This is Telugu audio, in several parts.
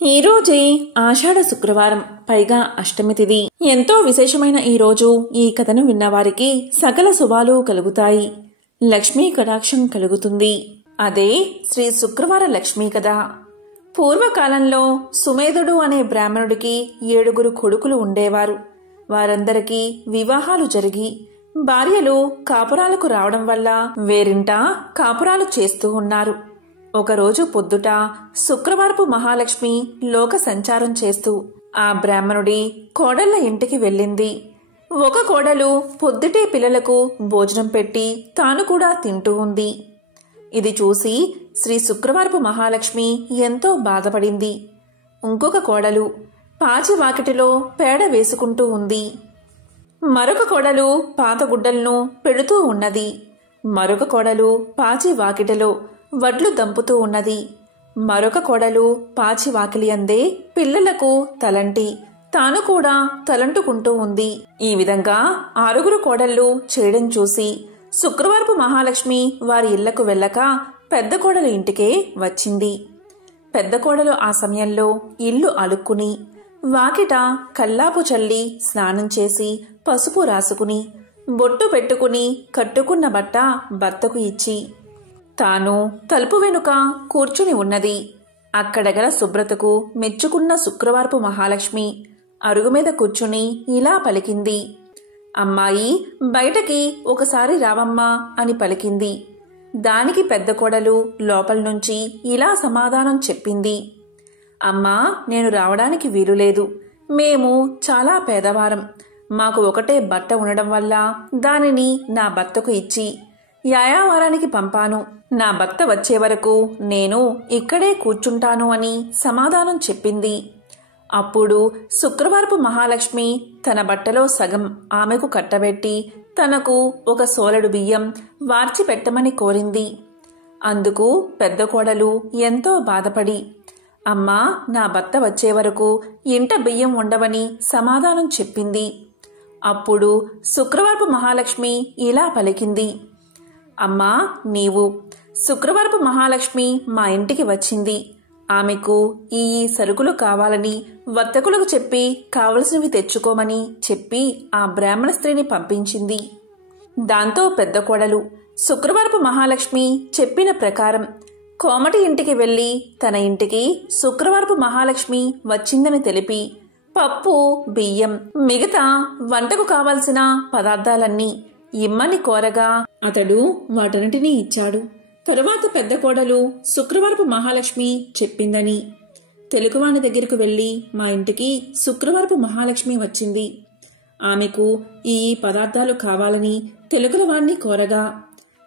ఈ రోజే ఆషాఢ శుక్రవారం, పైగా అష్టమి తిథి. ఎంతో విశేషమైన ఈ రోజు ఈ కథను విన్నవారికి సకల శుభాలు కలుగుతాయి. లక్ష్మీ కటాక్షం కలుగుతుంది. అదే శ్రీ శుక్రవార లక్ష్మీ కథ. పూర్వకాలంలో సుమేధుడు అనే బ్రాహ్మణుడికి 7 కొడుకులు ఉండేవారు. వారందరికీ వివాహాలు జరిగి భార్యలు కాపురాలకు రావడం వల్ల వేరింట కాపురాలు చేస్తూ ఉన్నారు. ఒకరోజు పొద్దుట శుక్రవారపు మహాలక్ష్మి లోక సంచారం చేస్తూ ఆ బ్రాహ్మణుడి కోడళ్ల ఇంటికి వెళ్ళింది. ఒక కోడలు పొద్దుటే పిల్లలకు భోజనం పెట్టి తాను కూడా తింటూ ఉంది. ఇది చూసి శ్రీ శుక్రవారపు మహాలక్ష్మి ఎంతో బాధపడింది. ఇంకొక కోడలు పాచి వాకిటిలో పేడ వేసుకుంటూ ఉంది. మరొక కోడలు పాత గుడ్డలను పెడుతూ ఉన్నది. మరొక కోడలు పాచి వాకిటిలో వడ్లు దంపుతూ ఉన్నది. మరొక కోడలు పాచి వాకిలి అందే పిల్లలకు తలంటి తాను కూడా తలంటుకుంటూ ఉంది. ఈ విధంగా 6 కోడళ్లు చేయడం చూసి శుక్రవారపు మహాలక్ష్మి వారి ఇళ్లకు వెళ్ళక పెద్ద కోడలు ఇంటికే వచ్చింది. పెద్ద కోడలు ఆ సమయంలో ఇల్లు అలుక్కుని వాకిట కల్లాపు చల్లి స్నానం చేసి పసుపు రాసుకుని బొట్టు పెట్టుకుని కట్టుకున్న బట్ట భర్తకు ఇచ్చి తాను తలుపు వెనుక కూర్చుని ఉన్నది. అక్కడగల శుభ్రతకు మెచ్చుకున్న శుక్రవారపు మహాలక్ష్మి అరుగు మీద కూర్చుని ఇలా పలికింది. అమ్మాయి, బయటకి ఒకసారి రావమ్మా అని పలికింది. దానికి పెద్ద కోడలు లోపల నుంచి ఇలా సమాధానం చెప్పింది. అమ్మా, నేను రావడానికి వీలులేదు. మేము చాలా పేదవారం. మాకు ఒకటే బట్ట ఉండడం వల్ల దానిని నా భర్తకు ఇచ్చి యాయావారానికి పంపాను. నా భర్త వచ్చే వరకు నేను ఇక్కడే కూర్చుంటాను అని సమాధానం చెప్పింది. అప్పుడు శుక్రవారపు మహాలక్ష్మి తన బట్టలో సగం ఆమెకు కట్టబెట్టి తనకు ఒక సోలెడు బియ్యం వార్చి పెట్టమని కోరింది. అందుకు పెద్ద కోడలు ఎంతో బాధపడి, అమ్మా, నా భర్త వచ్చే వరకు ఇంట బియ్యం ఉండవని సమాధానం చెప్పింది. అప్పుడు శుక్రవారపు మహాలక్ష్మి ఇలా పలికింది. అమ్మా, నీవు శుక్రవారపు మహాలక్ష్మి మా ఇంటికి వచ్చింది. ఆమెకు ఈ సరుకులు కావాలని వర్తకులకు చెప్పి కావలసినవి తెచ్చుకోమని చెప్పి ఆ బ్రాహ్మణ స్త్రీని పంపించింది. దాంతో పెద్ద కోడలు శుక్రవారపు మహాలక్ష్మి చెప్పిన ప్రకారం కోమటి ఇంటికి వెళ్లి తన ఇంటికి శుక్రవారపు మహాలక్ష్మి వచ్చిందని తెలిపి పప్పు, బియ్యం, మిగతా వంటకు కావలసిన పదార్థాలన్నీ ఇమ్మని కోరగా అతడు వాటన్నిటినీ ఇచ్చాడు. తరువాత పెద్ద కోడలు శుక్రవారపు మహాలక్ష్మి చెప్పిందని తెలుగువాని దగ్గరకు వెళ్లి మా ఇంటికి శుక్రవారపు మహాలక్ష్మి వచ్చింది. ఆమెకు ఈ పదార్థాలు కావాలని తెలుగులవాణ్ణి కోరగా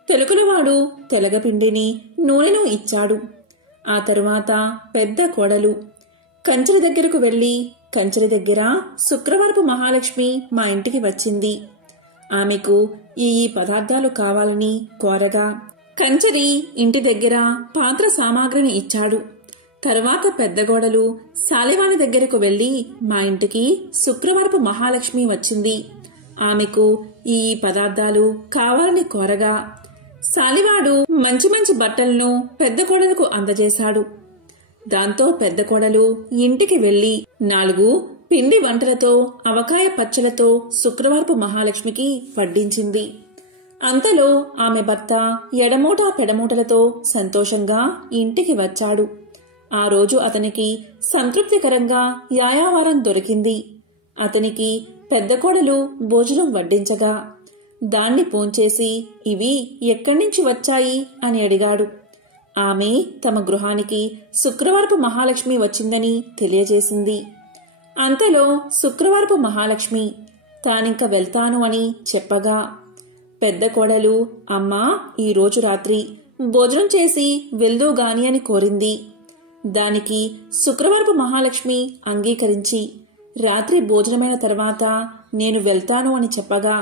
తెలుగులవాడు తెలగపిండిని, నూనెను ఇచ్చాడు. ఆ తరువాత పెద్ద కోడలు కంచెల దగ్గరకు వెళ్లి కంచెల దగ్గర శుక్రవారపు మహాలక్ష్మి మా ఇంటికి వచ్చింది. ఆమెకు ఈ పదార్థాలు కావాలని కోరగా కంచరి ఇంటి దగ్గర పాత్ర సామాగ్రిని ఇచ్చాడు. తర్వాత పెద్ద కోడలు సాలివాని దగ్గరకు వెళ్లి మా ఇంటికి శుక్రవారపు మహాలక్ష్మి వచ్చింది. ఆమెకు ఈ పదార్థాలు కావాలని కోరగా సాలివాడు మంచి మంచి బట్టలను పెద్ద కోడలకు అందజేశాడు. దాంతో పెద్ద కోడలు ఇంటికి వెళ్లి 4 పిండి వంటలతో అవకాయ పచ్చలతో శుక్రవారపు మహాలక్ష్మికి వడ్డించింది. అంతలో ఆమె భర్త ఎడమూట పెడమూటలతో సంతోషంగా ఇంటికి వచ్చాడు. ఆ రోజు అతనికి సంతృప్తికరంగా యాయావారం దొరికింది. అతనికి పెద్ద కోడలు భోజనం వడ్డించగా దాన్ని పోంచేసి ఇవి ఎక్కడి నుంచి వచ్చాయి అని అడిగాడు. ఆమె తమ గృహానికి శుక్రవారపు మహాలక్ష్మి వచ్చిందని తెలియజేసింది. అంతలో శుక్రవారపు మహాలక్ష్మి తానింక వెళ్తాను అని చెప్పగా పెద్ద కోడలు, అమ్మా, ఈరోజు రాత్రి భోజనం చేసి వెళ్దూగాని అని కోరింది. దానికి శుక్రవారపు మహాలక్ష్మి అంగీకరించి రాత్రి భోజనమైన తర్వాత నేను వెళ్తాను అని చెప్పగా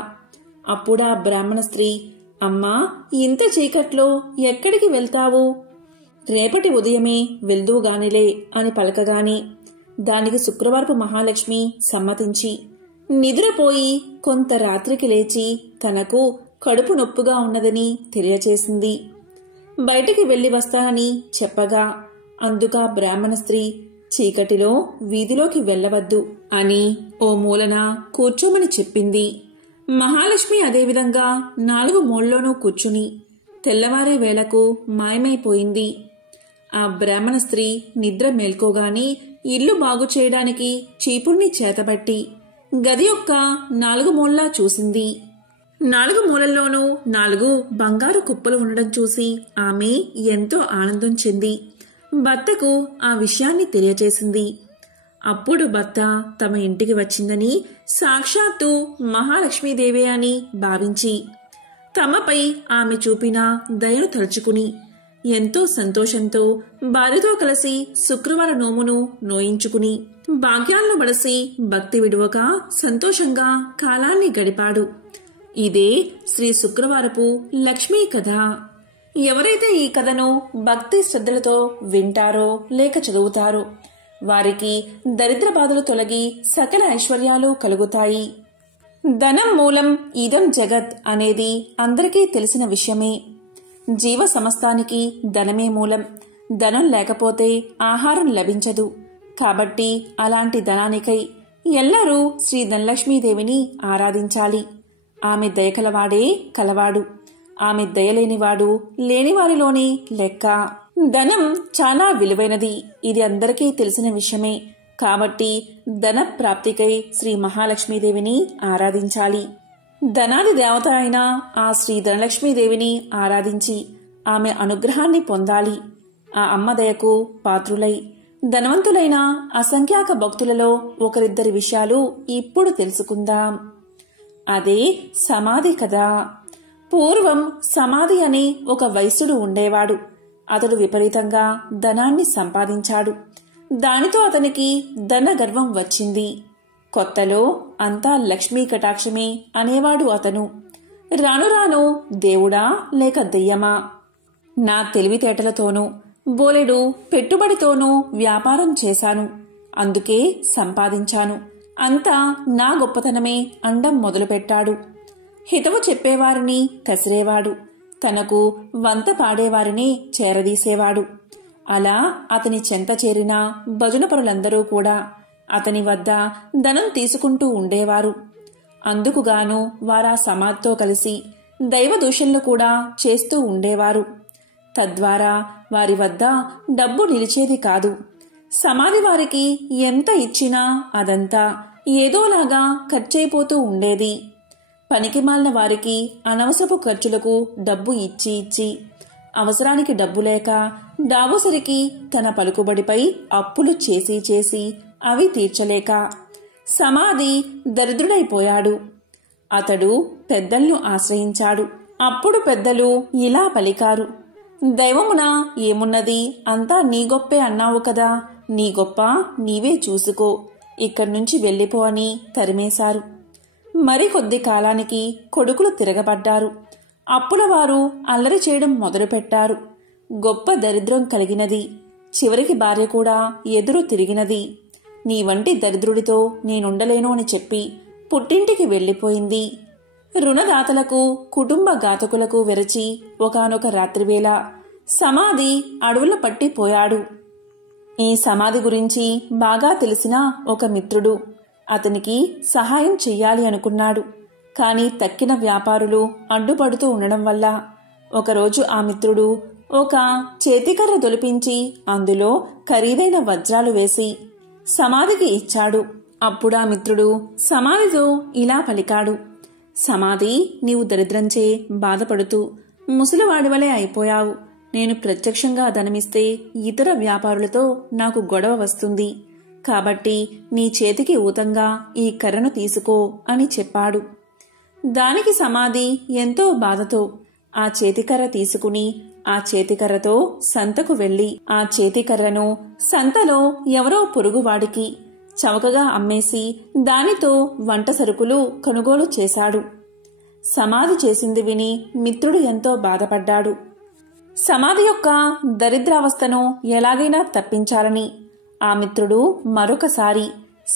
అప్పుడా బ్రాహ్మణ స్త్రీ, అమ్మా, ఇంత చీకట్లో ఎక్కడికి వెళ్తావు? రేపటి ఉదయమే వెళ్దూగానిలే అని పలకగాని దానికి శుక్రవారపు మహాలక్ష్మి సమ్మతించి నిద్రపోయి కొంత రాత్రికి లేచి తనకు కడుపు నొప్పుగా ఉన్నదని తెలియచేసింది. బయటికి వెళ్లి వస్తానని చెప్పగా అందుక బ్రాహ్మణ స్త్రీ చీకటిలో వీధిలోకి వెళ్ళవద్దు అని ఓ మూలన కూర్చోమని చెప్పింది. మహాలక్ష్మి అదేవిధంగా 4 మూలలోనూ కూర్చుని తెల్లవారే వేళకు మాయమైపోయింది. ఆ బ్రాహ్మణ స్త్రీ నిద్ర మేల్కోగాని ఇల్లు బాగు చేయడానికి చీపుర్ని చేతబట్టి గది యొక్క 4 మూలలా చూసింది. 4 మూలల్లోనూ 4 బంగారు కుప్పలు ఉండడం చూసి ఆమె ఎంతో ఆనందం చెంది భర్తకు ఆ విషయాన్ని తెలియచేసింది. అప్పుడు భర్త తమ ఇంటికి వచ్చిందని సాక్షాత్తు మహాలక్ష్మీదేవి అని భావించి తమపై ఆమె చూపిన దయను తలుచుకుని ఎంతో సంతోషంతో భార్యతో కలిసి శుక్రవార నోమును నోయించుకుని భాగ్యాలను బడసి భక్తి విడువక సంతోషంగా కాలాన్ని గడిపాడు. ఇదే శ్రీ శుక్రవారపు లక్ష్మీ కథ. ఎవరైతే ఈ కథను భక్తి శ్రద్ధలతో వింటారో లేక చదువుతారో వారికి దరిద్ర బాధలు తొలగి సకల ఐశ్వర్యాలు కలుగుతాయి. ధనం మూలం ఇదం జగత్ అనేది అందరికీ తెలిసిన విషయమే. జీవ సమస్తానికి ధనమే మూలం. ధనం లేకపోతే ఆహారం లభించదు. కాబట్టి అలాంటి ధనానికై ఎల్లరూ శ్రీ ధనలక్ష్మీదేవిని ఆరాధించాలి. ఆమె దయకలవాడే కలవాడు. ఆమె దయలేనివాడు లేనివారిలోని లెక్క. ధనం చాలా విలువైనది. ఇది అందరికీ తెలిసిన విషయమే. కాబట్టి ధన ప్రాప్తికై శ్రీ మహాలక్ష్మీదేవిని ఆరాధించాలి. ధనాది దేవత అయిన ఆ శ్రీ ధనలక్ష్మీదేవిని ఆరాధించి ఆమె అనుగ్రహాన్ని పొందాలి. ఆ అమ్మ దయకు పాత్రులై ధనవంతులైన అసంఖ్యాక భక్తులలో ఒకరిద్దరి విషయాలు ఇప్పుడు తెలుసుకుందాం. అదే సమాధి కథ. పూర్వం సమాధి అనే ఒక వైశ్యుడు ఉండేవాడు. అతడు విపరీతంగా ధనాన్ని సంపాదించాడు. దానితో అతనికి ధన గర్వం వచ్చింది. కొత్తలో అంతా లక్ష్మీ కటాక్షమే అనేవాడు అతను. రాను రాను దేవుడా లేక దెయ్యమా, నా తెలివితేటలతోనూ బోలెడు పెట్టుబడితోనూ వ్యాపారం చేశాను, అందుకే సంపాదించాను, అంతా నా గొప్పతనమే అండం మొదలుపెట్టాడు. హితవు చెప్పేవారిని కసిరేవాడు. తనకు వంత పాడేవారిని చేరదీసేవాడు. అలా అతని చెంత చేరిన భజనపరులందరూ కూడా అతని వద్ద ధనం తీసుకుంటూ ఉండేవారు. అందుకుగాను వారా సమాధితో కలిసి దైవ దూషణలు కూడా చేస్తూ ఉండేవారు. తద్వారా వారి వద్ద డబ్బు నిలిచేది కాదు. సమాధి వారికి ఎంత ఇచ్చినా అదంతా ఏదోలాగా ఖర్చయిపోతూ ఉండేది. పనికిమాలిన వారికి అనవసరపు ఖర్చులకు డబ్బు ఇచ్చి ఇచ్చి అవసరానికి డబ్బు లేక దావోసరికి తన పలుకుబడిపై అప్పులు చేసి చేసి అవి తీర్చలేక సమాధి దరిద్రుడైపోయాడు. అతడు పెద్దలను ఆశ్రయించాడు. అప్పుడు పెద్దలు ఇలా పలికారు: దైవమున ఏమున్నది, అంతా నీ గొప్పే అన్నావు కదా, నీ గొప్ప నీవే చూసుకో, ఇక్కడ్నుంచి వెళ్ళిపో అని తరిమేశారు. మరికొద్ది కాలానికి కొడుకులు తిరగబడ్డారు. అప్పులవారు అల్లరి చేయడం మొదలుపెట్టారు. గొప్ప దరిద్రం కలిగినది. చివరికి భార్య కూడా ఎదురు తిరిగినది. నీ వంటి దరిద్రుడితో నేనుండలేను అని చెప్పి పుట్టింటికి వెళ్ళిపోయింది. రుణదాతలకు కుటుంబ ఘాతకులకు వెరచి ఒకానొక రాత్రివేళ సమాధి అడవుల పట్టిపోయాడు. ఈ సమాధి గురించి బాగా తెలిసిన ఒక మిత్రుడు అతనికి సహాయం చెయ్యాలి అనుకున్నాడు. కాని తక్కిన వ్యాపారులు అడ్డుపడుతూ ఉండడం వల్ల ఒకరోజు ఆ మిత్రుడు ఒక చేతికర్ర దొలిపించి అందులో ఖరీదైన వజ్రాలు వేసి సమాధికి ఇచ్చాడు. అప్పుడు ఆ మిత్రుడు సమాధితో ఇలా పలికాడు: సమాధి, నీవు దరిద్రంచే బాధపడుతూ ముసలివాడివలే అయిపోయావు. నేను ప్రత్యక్షంగా ధనమిస్తే ఇతర వ్యాపారులతో నాకు గొడవ వస్తుంది. కాబట్టి నీ చేతికి ఊతంగా ఈ కర్రను తీసుకో అని చెప్పాడు. దానికి సమాధి ఎంతో బాధతో ఆ చేతికర్ర తీసుకుని ఆ చేతికర్రతో సంతకు వెళ్లి ఆ చేతికర్రను సంతలో ఎవరో పొరుగువాడికి చవకగా అమ్మేసి దానితో వంట సరుకులు కొనుగోలు చేశాడు. సమాధి చేసింది విని మిత్రుడు ఎంతో బాధపడ్డాడు. సమాధి యొక్క దరిద్రావస్థను ఎలాగైనా తప్పించాలని ఆ మిత్రుడు మరొకసారి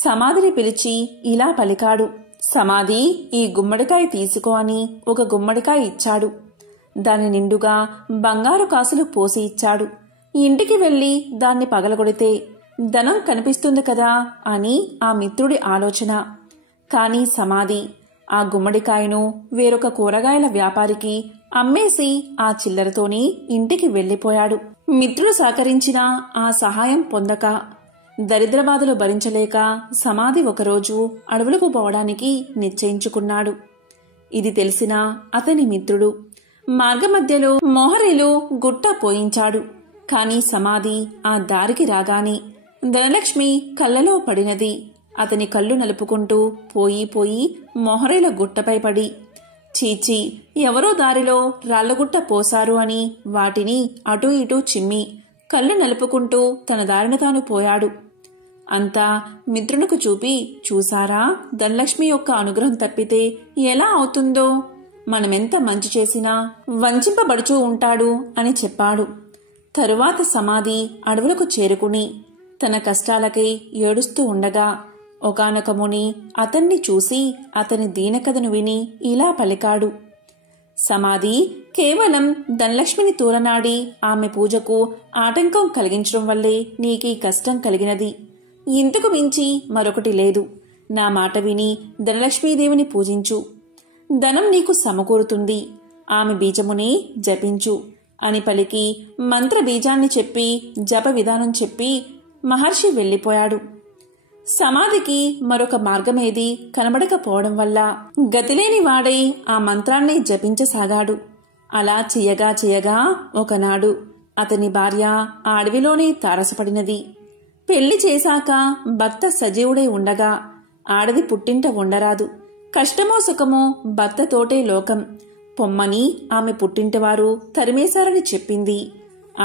సమాధిని పిలిచి ఇలా పలికాడు: సమాధి, ఈ గుమ్మడికాయ తీసుకో అని ఒక గుమ్మడికాయ ఇచ్చాడు. దాని నిండుగా బంగారు కాసులు పోసి ఇచ్చాడు. ఇంటికి వెళ్లి దాన్ని పగలగొడితే ధనం కనిపిస్తుంది కదా అని ఆ మిత్రుడి ఆలోచన. కాని సమాధి ఆ గుమ్మడికాయను వేరొక కూరగాయల వ్యాపారికి అమ్మేసి ఆ చిల్లరతోని ఇంటికి వెళ్లిపోయాడు. మిత్రుడు సహకరించిన ఆ సహాయం పొందక దరిద్రబాధలు భరించలేక సమాధి ఒకరోజు అడవులకు పోవడానికి నిశ్చయించుకున్నాడు. ఇది తెలిసిన అతని మిత్రుడు మార్గమధ్యలో మోహరీలు గుట్ట పోయించాడు. కాని సమాధి ఆ దారికి రాగానే ధనలక్ష్మి కళ్ళలో పడినది. అతని కళ్ళు నలుపుకుంటూ పోయి మోహరీల గుట్టపై పడి, చీచి, ఎవరో దారిలో రాళ్లగుట్ట పోశారు అని వాటిని అటూ ఇటూ చిమ్మి కళ్ళు నలుపుకుంటూ తన దారిన తాను పోయాడు. అంతా మిత్రునికి చూపి, చూసారా, ధనలక్ష్మి యొక్క అనుగ్రహం తప్పితే ఎలా అవుతుందో, మనమెంత మంచి చేసినా వంచింపబడుచూ ఉంటాడు అని చెప్పాడు. తరువాత సమాధి అడవులకు చేరుకుని తన కష్టాలకై ఏడుస్తూ ఉండగా ఒకానొక ముని అతన్ని చూసి అతని దీనకథను విని ఇలా పలికాడు. సమాధి కేవలం ధనలక్ష్మిని తూలనాడి ఆమె పూజకు ఆటంకం కలిగించడం వల్లే నీకీ కష్టం కలిగినది. ఇంతకు మించి మరొకటి లేదు. నా మాట విని ధనలక్ష్మీదేవిని పూజించు. ధనం నీకు సమకూరుతుంది. ఆమె బీజమునే జపించు అని పలికి మంత్ర బీజాన్ని చెప్పి జప విధానం చెప్పి మహర్షి వెళ్లిపోయాడు. సమాధికి మరొక మార్గమేది కనబడకపోవడం వల్ల గతిలేని వాడై ఆ మంత్రాన్ని జపించసాగాడు. అలా చెయ్యగా ఒకనాడు అతని భార్య ఆ అడవిలోనే తారసపడినది. పెళ్లి చేశాక భర్త సజీవుడై ఉండగా ఆడది పుట్టింట ఉండరాదు. కష్టమో సుఖమో భర్తతోటే లోకం పొమ్మని ఆమె పుట్టింటివారు తరిమేశారని చెప్పింది.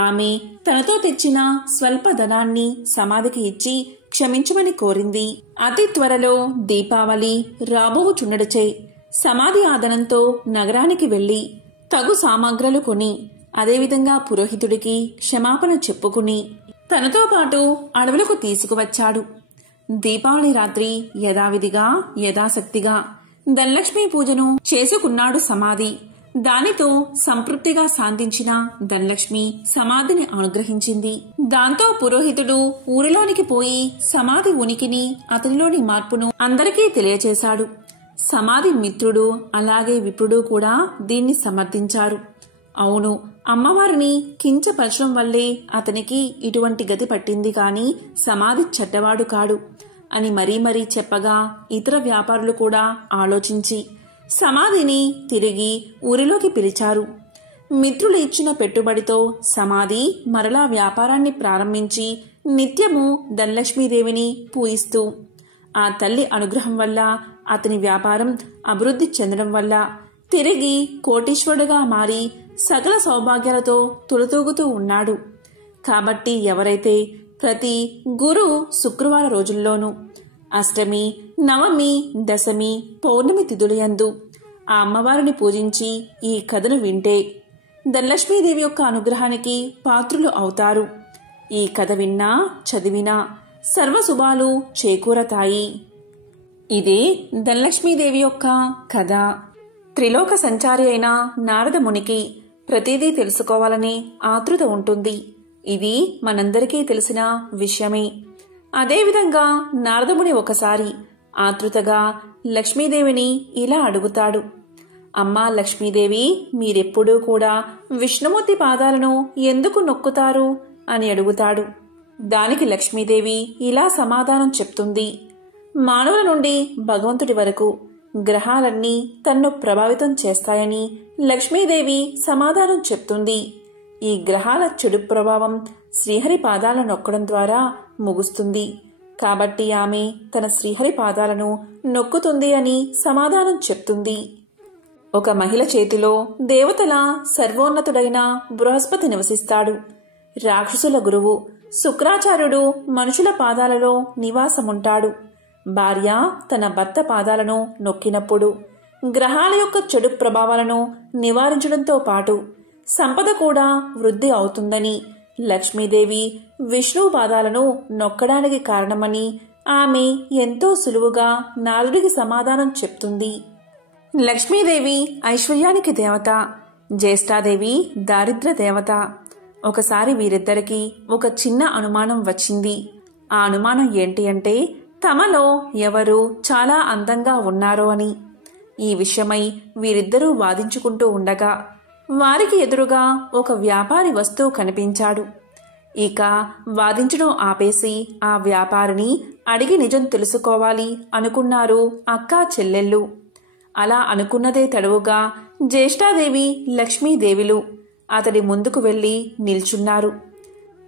ఆమె తనతో తెచ్చిన స్వల్ప ధనాన్ని సమాధికి ఇచ్చి క్షమించమని కోరింది. అతి త్వరలో దీపావళి రాబోవుచుండడచే సమాధి ఆదనంతో నగరానికి వెళ్లి తగు సామాగ్రలు కొని అదేవిధంగా పురోహితుడికి క్షమాపణ చెప్పుకుని తనతో పాటు అడవులకు తీసుకువచ్చాడు. దీపావళి రాత్రి యథావిధిగా యథాశక్తిగా ధనలక్ష్మీ పూజను చేసుకున్నాడు సమాధి. దానితో సంతృప్తిగా శాంతించిన ధనలక్ష్మి సమాధిని అనుగ్రహించింది. దాంతో పురోహితుడు ఊరిలోనికి పోయి సమాధి ఉనికిని అతనిలోని మార్పును అందరికీ తెలియచేశాడు. సమాధి మిత్రుడు అలాగే విప్రుడు కూడా దీన్ని సమర్థించారు. అవును, అమ్మవారిని కించపరచడం వల్లే అతనికి ఇటువంటి గతి పట్టింది కాని సమాధి చెడ్డవాడు కాడు అని మరీ చెప్పగా ఇతర వ్యాపారులు కూడా ఆలోచించి సమాధిని తిరిగి ఊరిలోకి పిలిచారు. మిత్రులు ఇచ్చిన పెట్టుబడితో సమాధి మరలా వ్యాపారాన్ని ప్రారంభించి నిత్యము ధనలక్ష్మీదేవిని పూజిస్తూ ఆ తల్లి అనుగ్రహం వల్ల అతని వ్యాపారం అభివృద్ధి చెందడం వల్ల తిరిగి కోటీశ్వరుడుగా మారి సకల సౌభాగ్యాలతో తులతూగుతూ ఉన్నాడు. కాబట్టి ఎవరైతే ప్రతి గురు శుక్రవార రోజుల్లోనూ అష్టమి, నవమి, దశమి, పౌర్ణమి తిథులయందు ఆ అమ్మవారిని పూజించి ఈ కథను వింటే ధనలక్ష్మీదేవి యొక్క అనుగ్రహానికి పాత్రులు అవుతారు. ఈ కథ విన్నా చదివినా సర్వశుభాలు చేకూరతాయి. ఇదే ధనలక్ష్మీదేవి యొక్క కథ. త్రిలోక సంచారి అయిన నారద మునికి ప్రతిదీ తెలుసుకోవాలనే ఆతృత ఉంటుంది. ఇది మనందరికీ తెలిసిన విషయమే. అదేవిధంగా నారదముని ఒకసారి ఆతృతగా లక్ష్మీదేవిని ఇలా అడుగుతాడు. అమ్మా లక్ష్మీదేవి, మీరెప్పుడూ కూడా విష్ణుమూర్తి పాదాలను ఎందుకు నొక్కుతారు అని అడుగుతాడు. దానికి లక్ష్మీదేవి ఇలా సమాధానం చెప్తుంది. మానవుల నుండి భగవంతుడి వరకు గ్రహాలన్నీ తన్ను ప్రభావితం చేస్తాయని లక్ష్మీదేవి సమాధానం చెప్తుంది. ఈ గ్రహాల చెడు ప్రభావం శ్రీహరి పాదాలను నొక్కడం ద్వారా ముగుస్తుంది. కాబట్టి ఆమె తన శ్రీహరి పాదాలను నొక్కుతుంది అని సమాధానం చెప్తుంది. ఒక మహిళ చేతిలో దేవతల సర్వోన్నతుడైన బృహస్పతి నివసిస్తాడు. రాక్షసుల గురువు శుక్రాచార్యుడు మనుషుల పాదాలలో నివాసముంటాడు. భార్య తన భర్త పాదాలను నొక్కినప్పుడు గ్రహాల యొక్క చెడు ప్రభావాలను నివారించడంతో పాటు సంపద కూడా వృద్ధి అవుతుందని లక్ష్మీదేవి విష్ణువు పాదాలను నొక్కడానికి కారణమని ఆమె ఎంతో సులువుగా నారదుడికి సమాధానం చెప్తుంది. లక్ష్మీదేవి ఐశ్వర్యానికి దేవత, జ్యేష్ఠాదేవి దారిద్ర్య దేవత. ఒకసారి వీరిద్దరికీ ఒక చిన్న అనుమానం వచ్చింది. ఆ అనుమానం ఏంటి అంటే తమలో ఎవరు చాలా అందంగా ఉన్నారో అని. ఈ విషయమై వీరిద్దరూ వాదించుకుంటూ ఉండగా వారికి ఎదురుగా ఒక వ్యాపారి వస్తూ కనిపించాడు. ఇక వాదించడం ఆపేసి ఆ వ్యాపారిని అడిగి నిజం తెలుసుకోవాలి అనుకున్నారు అక్కా చెల్లెళ్ళు. అలా అనుకున్నదే తడువుగా జ్యేష్ఠాదేవి లక్ష్మీదేవిలు అతడి ముందుకు వెళ్లి నిల్చున్నారు.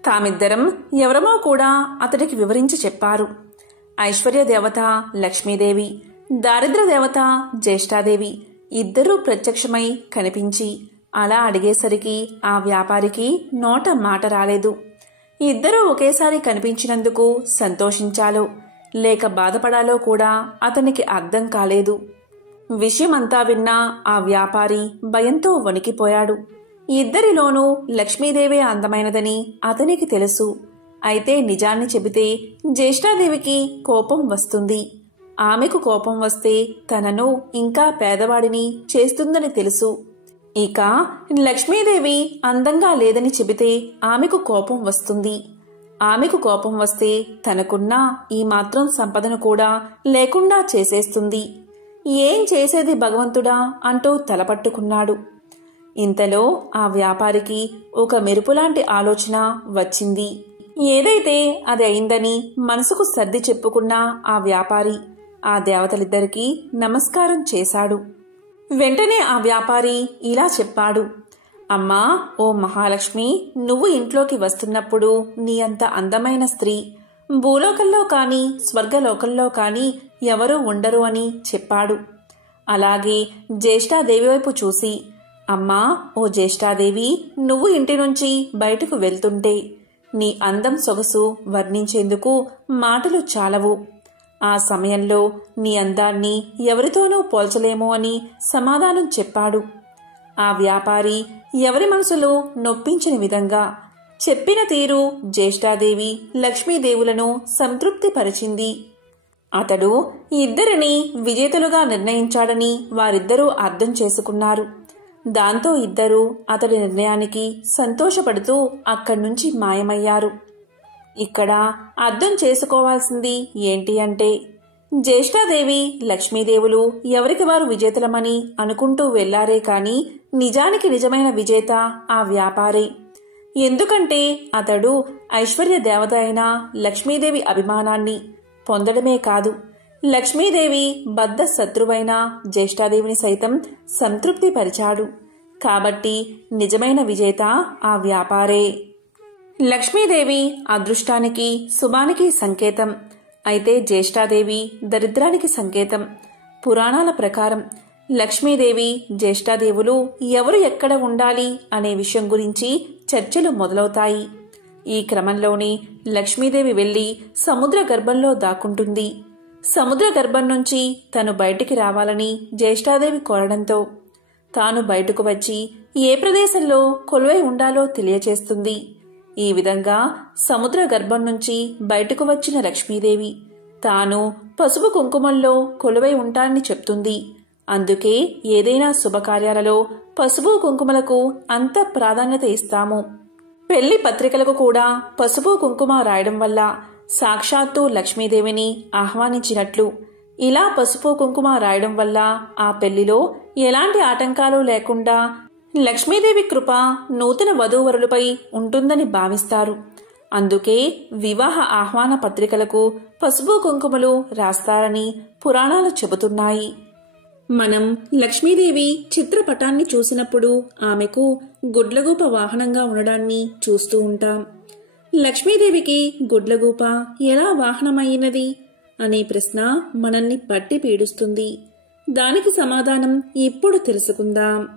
తామిద్దరం ఎవరమో కూడా అతడికి వివరించి చెప్పారు. ఐశ్వర్యదేవత లక్ష్మీదేవి, దారిద్ర్యదేవత జ్యేష్ఠాదేవి ఇద్దరూ ప్రత్యక్షమై కనిపించి అలా అడిగేసరికి ఆ వ్యాపారికి నోట మాట రాలేదు. ఇద్దరూ ఒకేసారి కనిపించినందుకు సంతోషించాలో లేక బాధపడాలో కూడా అతనికి అర్థం కాలేదు. విషయమంతా విన్నా ఆ వ్యాపారి భయంతో వణికిపోయాడు. ఇద్దరిలోనూ లక్ష్మీదేవే అందమైనదని అతనికి తెలుసు. అయితే నిజాన్ని చెబితే జ్యేష్ఠాదేవికి కోపం వస్తుంది. ఆమెకు కోపం వస్తే తనను ఇంకా పేదవాడిని చేస్తుందని తెలుసు. ఇక లక్ష్మీదేవి అందంగా లేదని చెబితే ఆమెకు కోపం వస్తుంది. ఆమెకు కోపం వస్తే తనకున్న ఈ మాత్రం సంపదను కూడా లేకుండా చేసేస్తుంది. ఏం చేసేది భగవంతుడా అంటూ తలపట్టుకున్నాడు. ఇంతలో ఆ వ్యాపారికి ఒక మెరుపులాంటి ఆలోచన వచ్చింది. ఏదైతే అది అయిందని మనసుకు సర్ది చెప్పుకున్న ఆ వ్యాపారి ఆ దేవతలిద్దరికీ నమస్కారం చేశాడు. వెంటనే ఆ వ్యాపారి ఇలా చెప్పాడు. అమ్మా, ఓ మహాలక్ష్మి, నువ్వు ఇంట్లోకి వస్తున్నప్పుడు నీ అంత అందమైన స్త్రీ భూలోకంలో కాని స్వర్గలోకంలో కాని ఎవరూ ఉండరు అని చెప్పాడు. అలాగే జ్యేష్ఠాదేవి వైపు చూసి, అమ్మా, ఓ జ్యేష్ఠాదేవి, నువ్వు ఇంటి నుంచి బయటకు వెళ్తుంటే నీ అందం సొగసు వర్ణించేందుకు మాటలు చాలవు. ఆ సమయంలో నీ అందాన్ని ఎవరితోనూ పోల్చలేము అని సమాధానం చెప్పాడు. ఆ వ్యాపారి ఎవరి మనసులో నొప్పించిన విధంగా చెప్పిన తీరు జ్యేష్ఠాదేవి లక్ష్మీదేవులను సంతృప్తిపరిచింది. అతడు ఇద్దరిని విజేతలుగా నిర్ణయించాడని వారిద్దరూ అర్థం చేసుకున్నారు. దాంతో ఇద్దరూ అతడి నిర్ణయానికి సంతోషపడుతూ అక్కడ్నుంచి మాయమయ్యారు. ఇక్కడ అర్థం చేసుకోవాల్సింది ఏంటి అంటే జ్యేష్ఠాదేవి లక్ష్మీదేవులు ఎవరికి వారు విజేతలమని అనుకుంటూ వెళ్లారే కాని నిజానికి నిజమైన విజేత ఆ వ్యాపారే. ఎందుకంటే అతడు ఐశ్వర్య దేవత అయిన లక్ష్మీదేవి అభిమానాన్ని పొందడమే కాదు, లక్ష్మీదేవి బద్ధ శత్రువైన జ్యేష్ఠాదేవిని సైతం సంతృప్తిపరిచాడు. కాబట్టి నిజమైన విజేత ఆ వ్యాపారే. లక్ష్మీదేవి అదృష్టానికి శుభానికి సంకేతం. అయితే జ్యేష్ఠాదేవి దరిద్రానికి సంకేతం. పురాణాల ప్రకారం లక్ష్మీదేవి జ్యేష్ఠాదేవులు ఎవరు ఎక్కడ ఉండాలి అనే విషయం గురించి చర్చలు మొదలవుతాయి. ఈ క్రమంలోనే లక్ష్మీదేవి వెళ్లి సముద్ర గర్భంలో దాక్కుంటుంది. సముద్ర గర్భం నుంచి తను బయటికి రావాలని జ్యేష్ఠాదేవి కోరడంతో తాను బయటకు వచ్చి ఏ ప్రదేశంలో కొలువై ఉండాలో తెలియచేస్తుంది. ఈ విధంగా సముద్ర గర్భం నుంచి బయటకు వచ్చిన లక్ష్మీదేవి తాను పసుపు కుంకుమల్లో కొలువై ఉంటానని చెప్తుంది. అందుకే ఏదైనా శుభకార్యాలలో పసుపు కుంకుమలకు అంత ప్రాధాన్యత ఇస్తాము. పెళ్లి పత్రికలకు కూడా పసుపు కుంకుమ రాయడం వల్ల సాక్షాత్తు లక్ష్మీదేవిని ఆహ్వానించినట్లు. ఇలా పసుపు కుంకుమ రాయడం వల్ల ఆ పెళ్లిలో ఎలాంటి ఆటంకాలు లేకుండా లక్ష్మీదేవి కృప నూతన వధూవరులపై ఉంటుందని భావిస్తారు. అందుకే వివాహ ఆహ్వాన పత్రికలకు పసుపు కుంకుమలు రాస్తారని పురాణాలు చెబుతున్నాయి. మనం లక్ష్మీదేవి చిత్రపటాన్ని చూసినప్పుడు ఆమెకు గుడ్లగూప వాహనంగా ఉండడాన్ని చూస్తూ ఉంటాం. లక్ష్మీదేవికి గుడ్లగూప ఎలా వాహనమైనది అనే ప్రశ్న మనల్ని పట్టి పీడిస్తుంది. దానికి సమాధానం ఇప్పుడు తెలుసుకుందాం.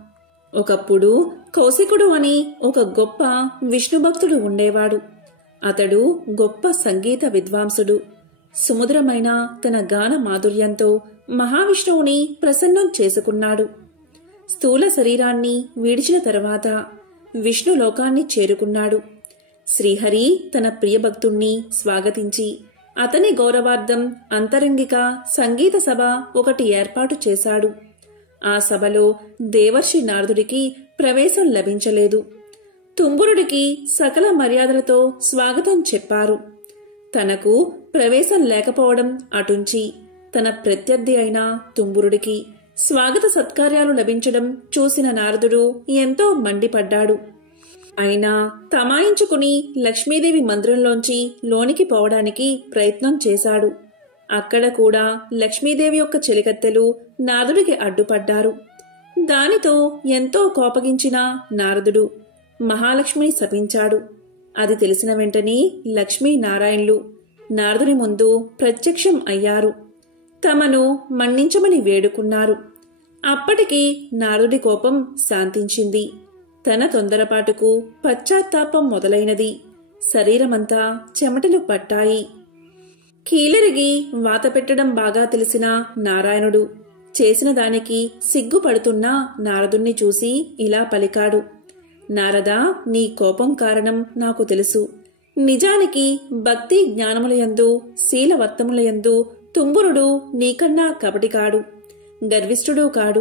ఒకప్పుడు కౌశికుడు అని ఒక గొప్ప విష్ణుభక్తుడు ఉండేవాడు. అతడు గొప్ప సంగీత విద్వాంసుడు. సుమధురమైన తన గాన మాధుర్యంతో మహావిష్ణువుని ప్రసన్నం చేసుకున్నాడు. స్థూల శరీరాన్ని విడిచిన తరువాత విష్ణు లోకాన్ని చేరుకున్నాడు. శ్రీహరి తన ప్రియభక్తుణ్ణి స్వాగతించి అతని గౌరవార్థం అంతరంగిక సంగీత సభ ఒకటి ఏర్పాటు చేశాడు. ఆ సభలో దేవర్షి నారదుడికి ప్రవేశం లభించలేదు. తుంబురుడికి సకల మర్యాదలతో స్వాగతం చెప్పారు. తనకు ప్రవేశం లేకపోవడం అటుంచి తన ప్రత్యర్థి అయిన తుంబురుడికి స్వాగత సత్కార్యాలు లభించడం చూసిన నారదుడు ఎంతో మండిపడ్డాడు. అయినా తమాయించుకుని లక్ష్మీదేవి మందిరంలోంచి లోనికి పోవడానికి ప్రయత్నం చేశాడు. అక్కడ కూడా లక్ష్మీదేవి యొక్క చెలికత్తెలు నారదుడికి అడ్డుపడ్డారు. దానితో ఎంతో కోపగించిన నారదుడు మహాలక్ష్మిని శపించాడు. అది తెలిసిన వెంటనే లక్ష్మీనారాయణులు నారదుని ముందు ప్రత్యక్షం అయ్యారు. తమను మన్నించమని వేడుకున్నారు. అప్పటికి నారదుడి కోపం శాంతించింది. తన తొందరపాటుకు పశ్చాత్తాపం మొదలైనది. శరీరమంతా చెమటలు పట్టాయి. కీలరిగి వాత పెట్టడం బాగా తెలిసిన నారాయణుడు చేసిన దానికి సిగ్గుపడుతున్న నారదుణ్ణి చూసి ఇలా పలికాడు. నారదా, నీ కోపం కారణం నాకు తెలుసు. నిజానికి భక్తి జ్ఞానములయందు శీలవర్తములయందు తుంబురుడు నీకన్నా కపటి కాడు, గర్విష్ఠుడు కాడు.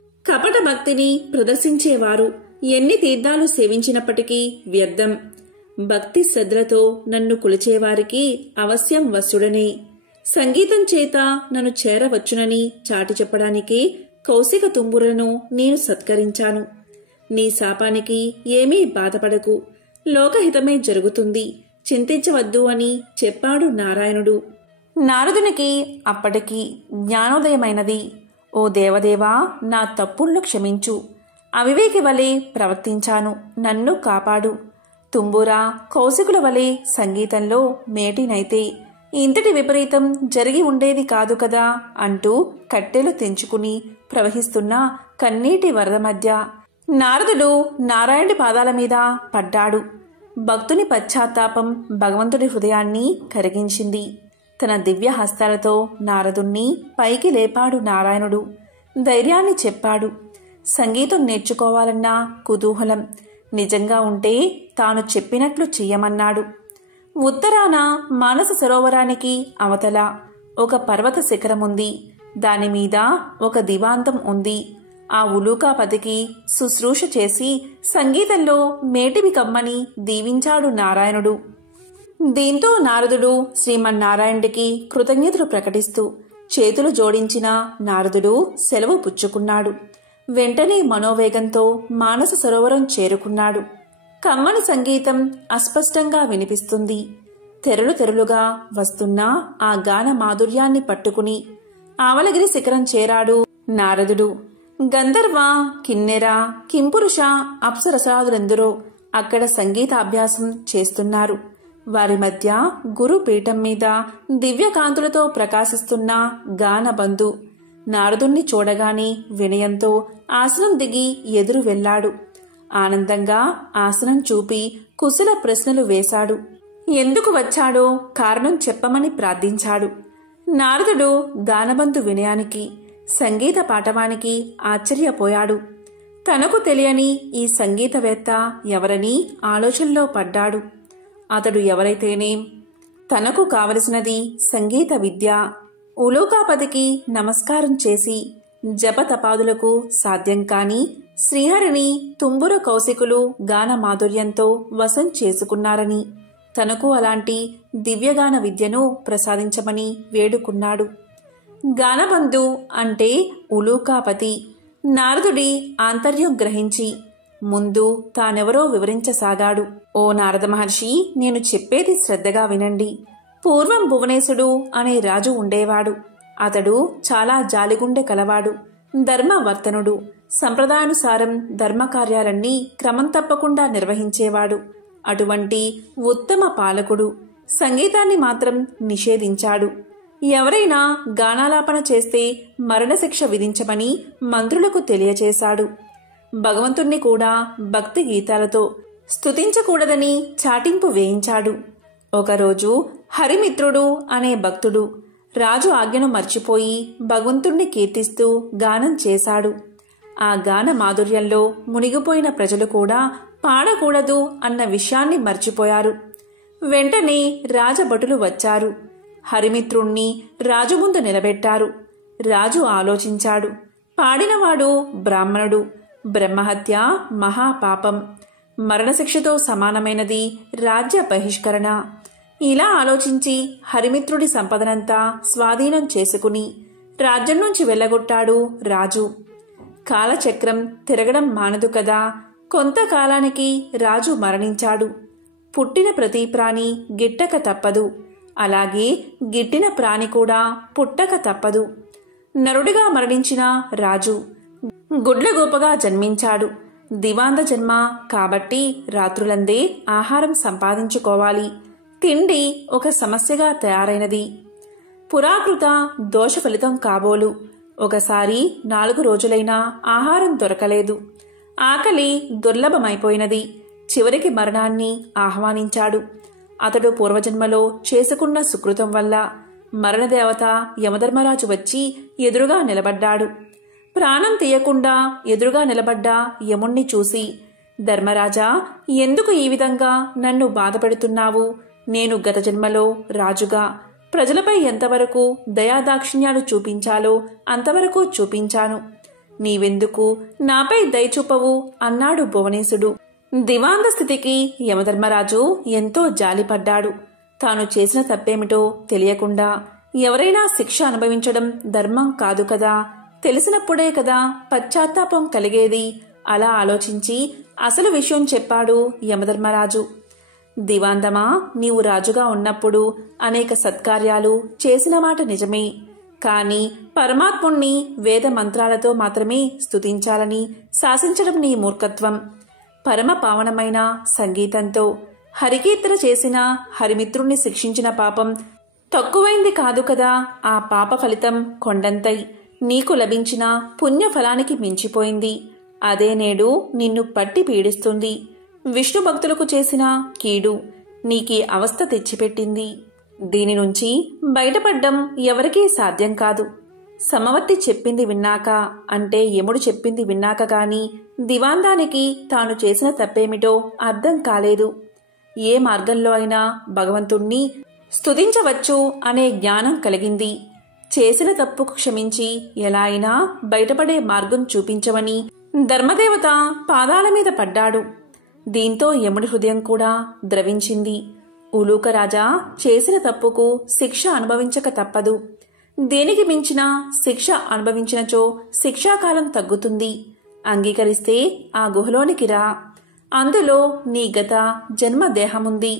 కపట భక్తిని ప్రదర్శించేవారు ఎన్ని తీర్థాలు సేవించినప్పటికీ వ్యర్థం. భక్తి శ్రద్ధలతో నన్ను కొలిచేవారికి అవశ్యం వశుడనే. సంగీతం చేత నన్ను చేరవచ్చునని చాటి చెప్పడానికే కౌశిక తుంబురను నేను సత్కరించాను. నీ శాపానికి ఏమీ బాధపడకు, లోకహితమే జరుగుతుంది, చింతించవద్దు అని చెప్పాడు నారాయణుడు. నారదునికి అప్పటికి జ్ఞానోదయమైనది. ఓ దేవదేవా, నా తప్పులను క్షమించు. అవివేకి వలె ప్రవర్తించాను, నన్ను కాపాడు. తుంబురా, కౌశికుల వలె సంగీతంలో మేటినైతే ఇంతటి విపరీతం జరిగి ఉండేది కాదు కదా అంటూ కట్టెలు తెంచుకుని ప్రవహిస్తున్న కన్నీటి వరద మధ్య నారదుడు నారాయణుడి పాదాల మీద పడ్డాడు. భక్తుని పశ్చాత్తాపం భగవంతుడి హృదయాన్ని కరిగించింది. తన దివ్య హస్తాలతో నారదుణ్ణి పైకి లేపాడు నారాయణుడు. ధైర్యాన్ని చెప్పాడు. సంగీతం నేర్చుకోవాలన్న కుతూహలం నిజంగా ఉంటే తాను చెప్పినట్లు చెయ్యమన్నాడు. ఉత్తరాన మానస సరోవరానికి అవతల ఒక పర్వత శిఖరముంది. దానిమీద ఒక దివాంతం ఉంది. ఆ ఉలూకాపతికి శుశ్రూష చేసి సంగీతంలో మేటివి కమ్మని దీవించాడు నారాయణుడు. దీంతో నారదుడు శ్రీమన్నారాయణుడికి కృతజ్ఞతలు ప్రకటిస్తూ చేతులు జోడించిన నారదుడు సెలవు పుచ్చుకున్నాడు. వెంటనే మనోవేగంతో మానస సరోవరం చేరుకున్నాడు. కమ్మని సంగీతం అస్పష్టంగా వినిపిస్తుంది. తెరలు తెరలుగా వస్తున్న ఆ గాన మాధుర్యాన్ని పట్టుకుని ఆవలగిరి శిఖరం చేరాడు నారదుడు. గంధర్వ, కిన్నెర, కింపురుష, అప్సరసాదులెందరో అక్కడ సంగీతాభ్యాసం చేస్తున్నారు. వారి మధ్య గురుపీఠం మీద దివ్యకాంతులతో ప్రకాశిస్తున్న గానబంధు నారదుణ్ణి చూడగానే వినయంతో ఆసనం దిగి ఎదురు వెళ్లాడు. ఆనందంగా ఆసనం చూపి కుశల ప్రశ్నలు వేశాడు. ఎందుకు వచ్చాడో కారణం చెప్పమని ప్రార్థించాడు. నారదుడు గానబంధు వినయానికి, సంగీత పాఠవానికి ఆశ్చర్యపోయాడు. తనకు తెలియని ఈ సంగీతవేత్త ఎవరని ఆలోచనలో పడ్డాడు. అతడు ఎవరైతేనేం, తనకు కావలసినది సంగీత విద్య. ఉలూకాపతికి నమస్కారం చేసి జపతపాదులకు సాధ్యం కాని శ్రీహరిని తుంబుర కౌశికులు గాన మాధుర్యంతో వశం చేసుకున్నారని, తనకు అలాంటి దివ్యగాన విద్యను ప్రసాదించమని వేడుకున్నాడు. గానబంధు అంటే ఉలూకాపతి. నారదుడి ఆంతర్యం గ్రహించి ముందు తానెవరో వివరించసాగాడు. ఓ నారద మహర్షి, నేను చెప్పేది శ్రద్ధగా వినండి. పూర్వం భువనేశుడు అనే రాజు ఉండేవాడు. అతడు చాలా జాలిగుండె కలవాడు, ధర్మవర్తనుడు. సంప్రదాయానుసారం ధర్మకార్యాలన్నీ క్రమం తప్పకుండా నిర్వహించేవాడు. అటువంటి ఉత్తమ పాలకుడు సంగీతాన్ని మాత్రం నిషేధించాడు. ఎవరైనా గానాలాపన చేస్తే మరణశిక్ష విధించమని మంత్రులకు తెలియచేశాడు. భగవంతుణ్ణి కూడా భక్తి గీతాలతో స్తుతించకూడదని చాటింపు వేయించాడు. ఒకరోజు హరిమిత్రుడు అనే భక్తుడు రాజు ఆజ్ఞను మర్చిపోయి భగవంతుణ్ణి కీర్తిస్తూ గానం చేశాడు. ఆ గాన మాధుర్యంలో మునిగిపోయిన ప్రజలు కూడా పాడకూడదు అన్న విషయాన్ని మర్చిపోయారు. వెంటనే రాజభటులు వచ్చారు. హరిమిత్రుణ్ణి రాజు ముందు నిలబెట్టారు. రాజు ఆలోచించాడు. పాడినవాడు బ్రాహ్మణుడు. బ్రహ్మహత్య మహాపాపం. మరణశిక్షతో సమానమైనది రాజ్య బహిష్కరణ. ఇలా ఆలోచించి హరిమిత్రుడి సంపదనంతా స్వాధీనం చేసుకుని రాజ్యం నుంచి వెళ్ళగొట్టాడు రాజు. కాలచక్రం తిరగడం మానదు కదా. కొంతకాలానికి రాజు మరణించాడు. పుట్టిన ప్రతి ప్రాణి గిట్టక తప్పదు. అలాగే గిట్టిన ప్రాణి కూడా పుట్టక తప్పదు. నరుడిగా మరణించిన రాజు గుడ్లగూపగా జన్మించాడు. దివాంద జన్మ కాబట్టి రాత్రులందే ఆహారం సంపాదించుకోవాలి. తిండి ఒక సమస్యగా తయారైనది. పురాకృత దోష ఫలితం కాబోలు. ఒకసారి 4 రోజులైనా ఆహారం దొరకలేదు. ఆకలి దుర్లభమైపోయినది. చివరికి మరణాన్ని ఆహ్వానించాడు. అతడు పూర్వజన్మలో చేసుకున్న సుకృతం వల్ల మరణదేవత యమధర్మరాజు వచ్చి ఎదురుగా నిలబడ్డాడు. ప్రాణం తీయకుండా ఎదురుగా నిలబడ్డ యముణ్ణి చూసి, ధర్మరాజా, ఎందుకు ఈ విధంగా నన్ను బాధపెడుతున్నావు? నేను గత జన్మలో రాజుగా ప్రజలపై ఎంతవరకు దయాదాక్షిణ్యాలు చూపించాలో అంతవరకు చూపించాను. నీవెందుకు నాపై దయచూపవు అన్నాడు భువనేశుడు. దివాంద స్థితికి యమధర్మరాజు ఎంతో జాలిపడ్డాడు. తాను చేసిన తప్పేమిటో తెలియకుండా ఎవరైనా శిక్ష అనుభవించడం ధర్మం కాదు కదా. తెలిసినప్పుడే కదా పశ్చాత్తాపం కలిగేది. అలా ఆలోచించి అసలు విషయం చెప్పాడు యమధర్మరాజు. దివాందమా, నీవు రాజుగా ఉన్నప్పుడు అనేక సత్కార్యాలు చేసిన మాట నిజమే. కాని పరమాత్ముణ్ణి వేద మంత్రాలతో మాత్రమే స్తుతించాలని శాసించడం నీ మూర్ఖత్వం. పరమ పావనమైన సంగీతంతో హరికీర్తన చేసిన హరిమిత్రుణ్ణి శిక్షించిన పాపం తక్కువైంది కాదు కదా. ఆ పాప ఫలితం కొండంతై నీకు లభించిన పుణ్యఫలానికి మించిపోయింది. అదే నేడు నిన్ను పట్టి పీడిస్తుంది. విష్ణు భక్తులకు చేసిన కీడు నీకీ అవస్థ తెచ్చిపెట్టింది. దీని నుంచి బయటపడ్డం ఎవరికీ సాధ్యం కాదు. సమవర్తి చెప్పింది విన్నాక, అంటే యముడు చెప్పింది విన్నాక గాని దివాందానికి తాను చేసిన తప్పేమిటో అర్థం కాలేదు. ఏ మార్గంలో అయినా భగవంతుణ్ణి స్తుతించవచ్చు అనే జ్ఞానం కలిగింది. చేసిన తప్పుకు క్షమించి ఎలా అయినా బయటపడే మార్గం చూపించమని ధర్మదేవత పాదాల మీద పడ్డాడు. దీంతో యముడి హృదయం కూడా ద్రవించింది. ఉలూకరాజా, చేసిన తప్పుకు శిక్ష అనుభవించక తప్పదు. దేనికి మించిన శిక్ష అనుభవించినచో శిక్షాకాలం తగ్గుతుంది. అంగీకరిస్తే ఆ గుహలోనికి రా. అందులో నీ గత జన్మ దేహముంది.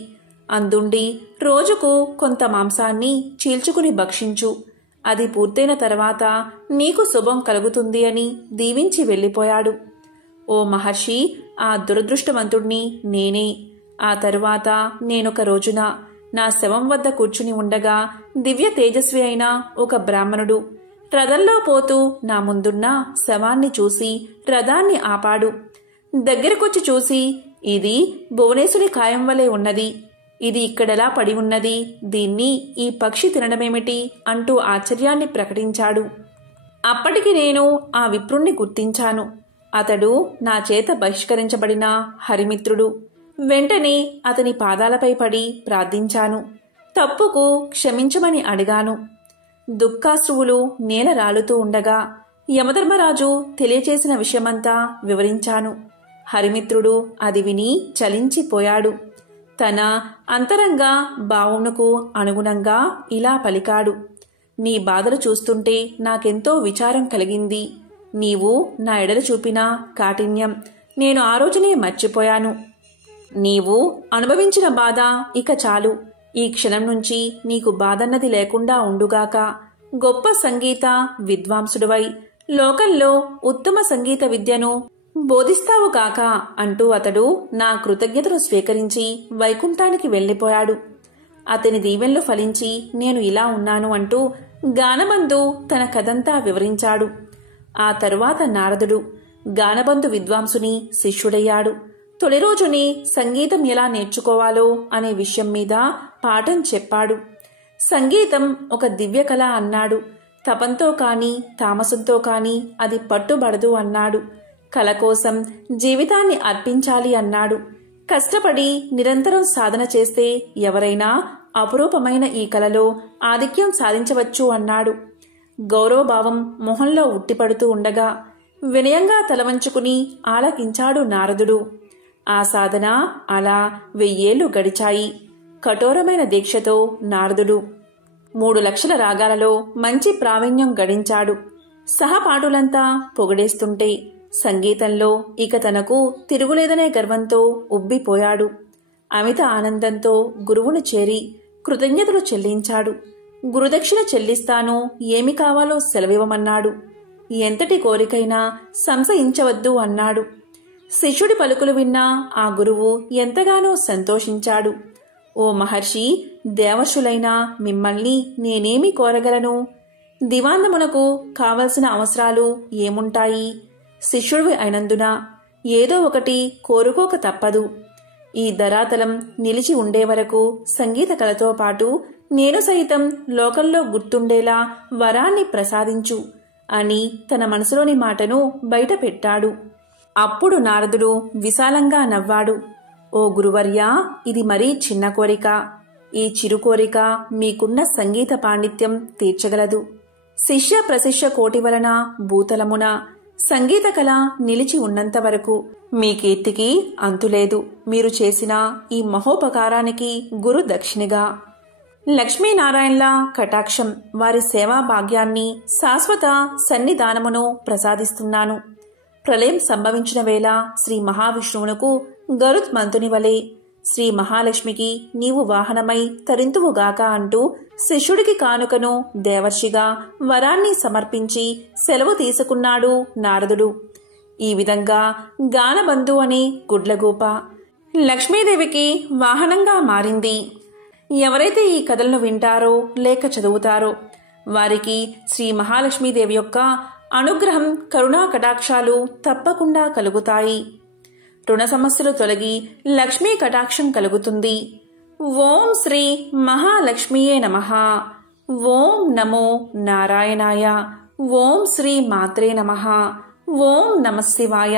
అందుండి రోజుకు కొంత మాంసాన్ని చీల్చుకుని భక్షించు. అది పూర్తయిన తర్వాత నీకు శుభం కలుగుతుంది అని దీవించి వెళ్ళిపోయాడు. ఓ మహర్షి, ఆ దురదృష్టవంతుణ్ణి నేనే. ఆ తరువాత నేనొక రోజున నా శవం వద్ద కూర్చుని ఉండగా దివ్య తేజస్వి అయిన ఒక బ్రాహ్మణుడు రథంలో పోతూ నా ముందున్న శవాన్ని చూసి రథాన్ని ఆపాడు. దగ్గరకొచ్చి చూసి, ఇది భువనేశుని కాయం వలె ఉన్నది. ఇది ఇక్కడెలా పడి ఉన్నది? దీన్ని ఈ పక్షి తినడమేమిటి అంటూ ఆశ్చర్యాన్ని ప్రకటించాడు. అప్పటికి నేను ఆ విప్రుణ్ణి గుర్తించాను. అతడు నా చేత బహిష్కరించబడిన హరిమిత్రుడు. వెంటనే అతని పాదాలపై పడి ప్రార్థించాను. తప్పుకు క్షమించమని అడిగాను. దుఃఖాశ్రువులు నేల రాలుతూ ఉండగా యమధర్మరాజు తెలియచేసిన విషయమంతా వివరించాను. హరిమిత్రుడు అది విని చలించిపోయాడు. తన అంతరంగ భావమునకు అనుగుణంగా ఇలా పలికాడు. నీ బాధలు చూస్తుంటే నాకెంతో విచారం కలిగింది. నీవు నా ఎడల చూపిన కాఠిన్యం నేను ఆ రోజునే మర్చిపోయాను. నీవు అనుభవించిన బాధ ఇక చాలు. ఈ క్షణం నుంచి నీకు బాధన్నది లేకుండా ఉండుగాక. గొప్ప సంగీత విద్వాంసుడివై లోకంలో ఉత్తమ సంగీత విద్యను బోధిస్తావు కాక అంటూ అతడు నా కృతజ్ఞతను స్వీకరించి వైకుంఠానికి వెళ్లిపోయాడు. అతని దీవెనలు ఫలించి నేను ఇలా ఉన్నాను అంటూ గానబంధు తన కథంతా వివరించాడు. ఆ తరువాత నారదుడు గానబంధు విద్వాంసుని శిష్యుడయ్యాడు. తొలి రోజుని సంగీతం ఎలా నేర్చుకోవాలో అనే విషయం మీద పాఠం చెప్పాడు. సంగీతం ఒక దివ్య కళ అన్నాడు. తపంతో కాని తామసంతో కాని అది పట్టుబడదు అన్నాడు. కళ కోసం జీవితాన్ని అర్పించాలి అన్నాడు. కష్టపడి నిరంతరం సాధన చేస్తే ఎవరైనా అపురూపమైన ఈ కళలో ఆధిక్యం సాధించవచ్చు అన్నాడు. గౌరవభావం మొహంలో ఉట్టిపడుతూ ఉండగా వినయంగా తలవంచుకుని ఆలకించాడు నారదుడు. ఆ సాధన అలా 1000 ఏళ్లు గడిచాయి. కఠోరమైన దీక్షతో నారదుడు 3 లక్షల రాగాలలో మంచి ప్రావీణ్యం గడించాడు. సహపాఠులంతా పొగిడేస్తుంటే సంగీతంలో ఇక తనకు తిరుగులేదనే గర్వంతో ఉబ్బిపోయాడు. అమిత ఆనందంతో గురువును చేరి కృతజ్ఞతలు చెల్లించాడు. గురుదక్షిణ చెల్లిస్తాను, ఏమి కావాలో సెలవివ్వమన్నాడు. ఎంతటి కోరికైనా సంశయించవద్దు అన్నాడు. శిష్యుడి పలుకులు విన్న ఆ గురువు ఎంతగానో సంతోషించాడు. ఓ మహర్షి, దేవర్షులైన మిమ్మల్ని నేనేమి కోరగలను? దివాందమునకు కావలసిన అవసరాలు ఏముంటాయి? శిష్యుడివి అయినందున ఏదో ఒకటి కోరుకోక తప్పదు. ఈ ధరాతలం నిలిచి ఉండే వరకు సంగీత కళతో పాటు నేను సైతం లోకంలో గుర్తుండేలా వరాన్ని ప్రసాదించు అని తన మనసులోని మాటను బయట పెట్టాడు. అప్పుడు నారదుడు విశాలంగా నవ్వాడు. ఓ గురువర్యా, ఇది మరీ చిన్న కోరిక. ఈ చిరు కోరిక మీకున్న సంగీత పాండిత్యం తీర్చగలదు. శిష్య ప్రశిష్య కోటి వలన భూతలమున సంగీత కళ నిలిచి ఉన్నంత వరకు మీ కీర్తికి అంతులేదు. మీరు చేసిన ఈ మహోపకారానికి గురు దక్షిణిగా లక్ష్మీనారాయణల కటాక్షం, వారి సేవా భాగ్యాన్ని, శాశ్వత సన్నిధానమును ప్రసాదిస్తున్నాను. ప్రళయం సంభవించిన వేళ శ్రీ మహావిష్ణువునకు గరుత్మంతుని వలె శ్రీ మహాలక్ష్మికి నీవు వాహనమై తరింతువుగాక అంటూ శిష్యుడికి కానుకను దేవర్షిగా వరాన్ని సమర్పించి సెలవు తీసుకున్నాడు నారదుడు. ఈ విధంగా గానబంధు అనే గుడ్లగూప లక్ష్మీదేవికి వాహనంగా మారింది. ఎవరైతే ఈ కథలను వింటారో లేక చదువుతారో వారికి శ్రీ మహాలక్ష్మీదేవి యొక్క అనుగ్రహం, కరుణా కటాక్షాలు తప్పకుండా కలుగుతాయి. రుణ సమస్యలు తొలగి లక్ష్మీ కటాక్షం కలుగుతుంది. ఓం శ్రీ మహాలక్ష్మీయే నమః. ఓం నమో నారాయణాయ. ఓం శ్రీ మాత్రే నమః. ఓం నమః శివాయ.